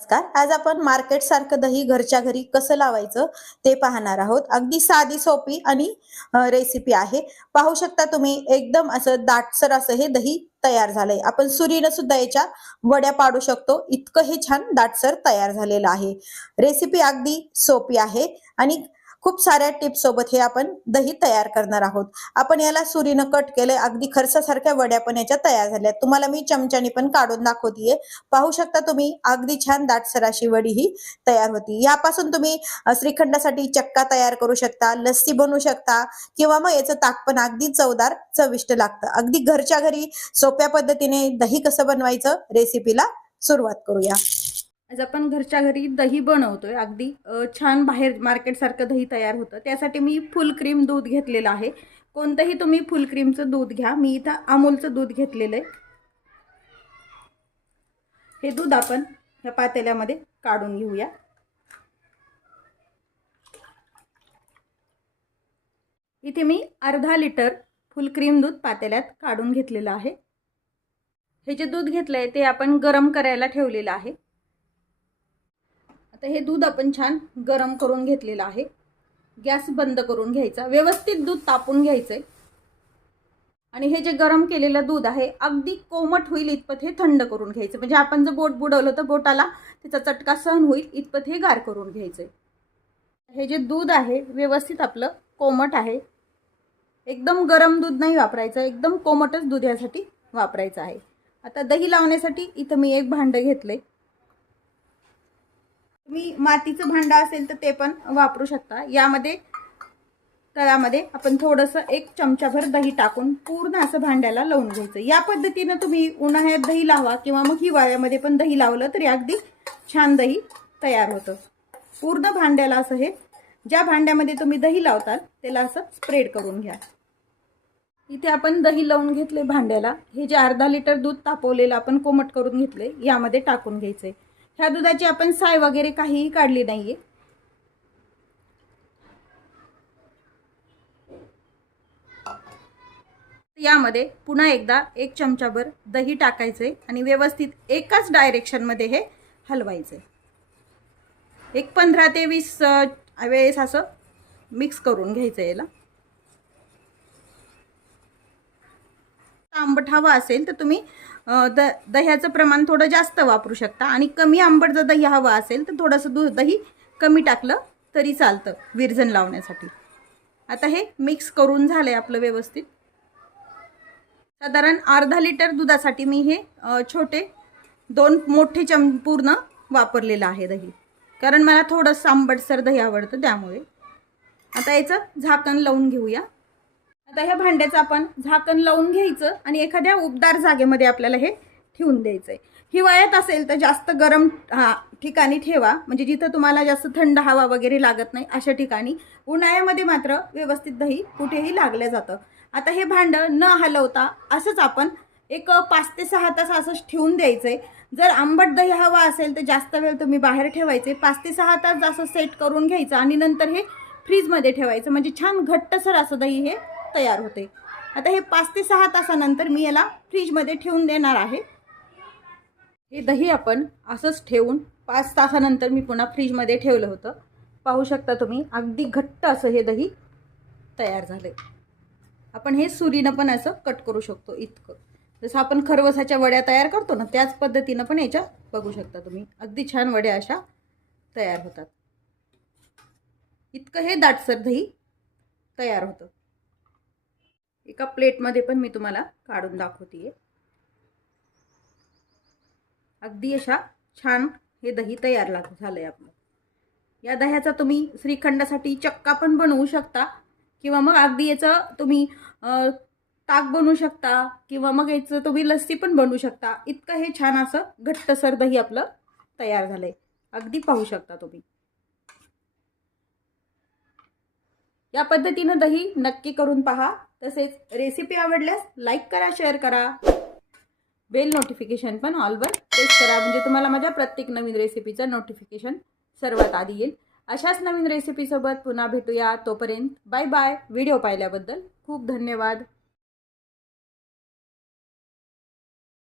नमस्कार. आज आपण मार्केट सारखं दही घरच्या घरी कसं लावायचं ते पाहणार आहोत. अगदी साधी सोपी आणि रेसिपी आहे. पाहू शकता तुम्ही एकदम असं दाटसर असं हे दही तयार झालंय. आपण सुरीनं सुद्धा याच्या वड्या पाडू शकतो. इतकं हे छान दाटसर तयार झालेलं आहे. रेसिपी अगदी सोपी आहे. आणि खूप साऱ्या टिप्स सोबत हे आपण दही तयार करणार आहोत. आपण याला सुरीनं कट केलंय अगदी खर्चासारख्या वड्या पण याच्या तयार झाल्या तुम्हाला मी चमच्यानी पण काढून दाखवतीये. पाहू शकता तुम्ही अगदी छान दाटसर अशी वडी ही तयार होती. यापासून तुम्ही श्रीखंडासाठी चक्का तयार करू शकता लस्सी बनवू शकता किंवा मग याचं ताक पण अगदी चवदार चविष्ट लागतं. अगदी घरच्या घरी सोप्या पद्धतीने दही कसं बनवायचं रेसिपीला सुरुवात करूया. आज आपण घरच्या घरी दही बनवतोय. अगदी छान बाहेर मार्केटसारखं दही तयार होतं. त्यासाठी मी फुल क्रीम दूध घेतलेलं आहे. कोणतंही तुम्ही फुल क्रीमचं दूध घ्या. मी इथं अमूलचं दूध घेतलेलं आहे. हे दूध आपण ह्या पातेल्यामध्ये काढून घेऊया. इथे मी अर्धा लिटर फुल क्रीम दूध पातेल्यात काढून घेतलेलं आहे. हे जे दूध घेतलं आहे ते आपण गरम करायला ठेवलेलं आहे. आता हे दूध आपण छान गरम करून घेतलेलं आहे. गॅस बंद करून घ्यायचा. व्यवस्थित दूध तापून घ्यायचं आहे आणि हे जे गरम केलेलं दूध आहे अगदी कोमट होईल इतपत हे थंड करून घ्यायचं. म्हणजे आपण जर बोट बुडवलं तर बोटाला त्याचा चटका सहन होईल इतपत हे गार करून घ्यायचं हे जे दूध आहे व्यवस्थित आपलं कोमट आहे. एकदम गरम दूध नाही वापरायचं. एकदम कोमटच दूध यासाठी वापरायचं आहे. आता दही लावण्यासाठी इथं मी एक भांडं घेतलं आहे तुम्ही मातीचं भांडं असेल तर ते पण वापरू शकता. यामध्ये तळामध्ये आपण थोडंसं एक चमचाभर दही टाकून पूर्ण असं भांड्याला लावून घ्यायचं. या पद्धतीनं तुम्ही उन्हाळ्यात दही लावा किंवा मग हिवाळ्यामध्ये पण दही लावलं तरी अगदी छान दही तयार होतं. पूर्ण भांड्याला असं हे ज्या भांड्यामध्ये तुम्ही दही लावताल त्याला असं स्प्रेड करून घ्या. इथे आपण दही लावून घेतले भांड्याला. हे जे अर्धा लिटर दूध तापवलेलं आपण कोमट करून घेतले यामध्ये टाकून घ्यायचे ह्या दुधाची आपण साय वगैरे काहीही काढली नाहीये. यामध्ये पुन्हा एकदा एक चमचाभर दही टाकायचे आणि व्यवस्थित एकाच डायरेक्शनमध्ये हे हलवायचे. एक पंधरा ते वीस वेळेस असं मिक्स करून घ्यायचं याला. आंबट हवा असेल तर तुम्ही द दह्याचं प्रमाण थोडं जास्त वापरू शकता. आणि कमी आंबट जर दही हवा असेल तर थोडंसं दूध दही कमी टाकलं तरी चालतं विरजन लावण्यासाठी. आता हे मिक्स करून झालं आहे आपलं व्यवस्थित. साधारण अर्धा लिटर दुधासाठी मी हे छोटे दोन मोठे चम पूर्ण वापरलेलं आहे दही. कारण मला थोडंसं आंबटसर दही आवडतं त्यामुळे. आता याचं झाकण लावून घेऊया. आता ह्या भांड्याचं आपण झाकण लावून घ्यायचं आणि एखाद्या उबदार जागेमध्ये आपल्याला हे ठेवून द्यायचं आहे हिवाळ्यात असेल तर जास्त गरम हा ठिकाणी ठेवा. म्हणजे जिथं तुम्हाला जास्त थंड हवा वगैरे लागत नाही अशा ठिकाणी. उन्हाळ्यामध्ये मात्र व्यवस्थित दही कुठेही लागलं जातं. आता हे भांडं न हलवता असंच आपण एक पाच ते सहा तास असंच ठेवून द्यायचं आहे जर आंबट दही हवा असेल तर जास्त वेळ तुम्ही बाहेर ठेवायचे. पाच ते सहा तास असं सेट करून घ्यायचं आणि नंतर हे फ्रीजमध्ये ठेवायचं. म्हणजे छान घट्टसर असं दही हे तयार होते. आता हे पाच ते सहा तासानंतर मी याला फ्रीजमध्ये ठेवून देणार आहे. हे दही आपण असंच ठेवून पाच तासानंतर मी पुन्हा फ्रीजमध्ये ठेवलं होतं. पाहू शकता तुम्ही अगदी घट्ट असं हे दही तयार झालं आपण हे सुरीनं पण असं कट करू शकतो इतकं. जसं आपण खरवसाच्या वड्या तयार करतो ना त्याच पद्धतीनं पण याच्या बघू शकता तुम्ही. अगदी छान वड्या अशा तयार होतात. इतकं हे दाटसर दही तयार होतं. एका प्लेटमध्ये पण मी तुम्हाला काढून दाखवते अगदी अशा छान हे दही तयार लाग झालंय आपलं. या दह्याचा तुम्ही श्रीखंडासाठी चक्का पण बनवू शकता किंवा मग अगदी याचं तुम्ही ताक बनवू शकता किंवा मग याचं तुम्ही लस्सी पण बनवू शकता. इतकं हे छान असं घट्टसर दही आपलं तयार झालंय. अगदी पाहू शकता तुम्ही. या पद्धतीनं दही नक्की करून पहा. तसेच रेसिपी आवडल्यास लाईक करा शेअर करा. बेल नोटिफिकेशन पण ऑलवर प्रेस करा. म्हणजे तुम्हाला माझ्या प्रत्येक नवीन रेसिपीचं नोटिफिकेशन सर्वात आधी येईल. अशाच नवीन रेसिपीसोबत पुन्हा भेटूया. तोपर्यंत बाय बाय व्हिडिओ पाहिल्याबद्दल खूप धन्यवाद.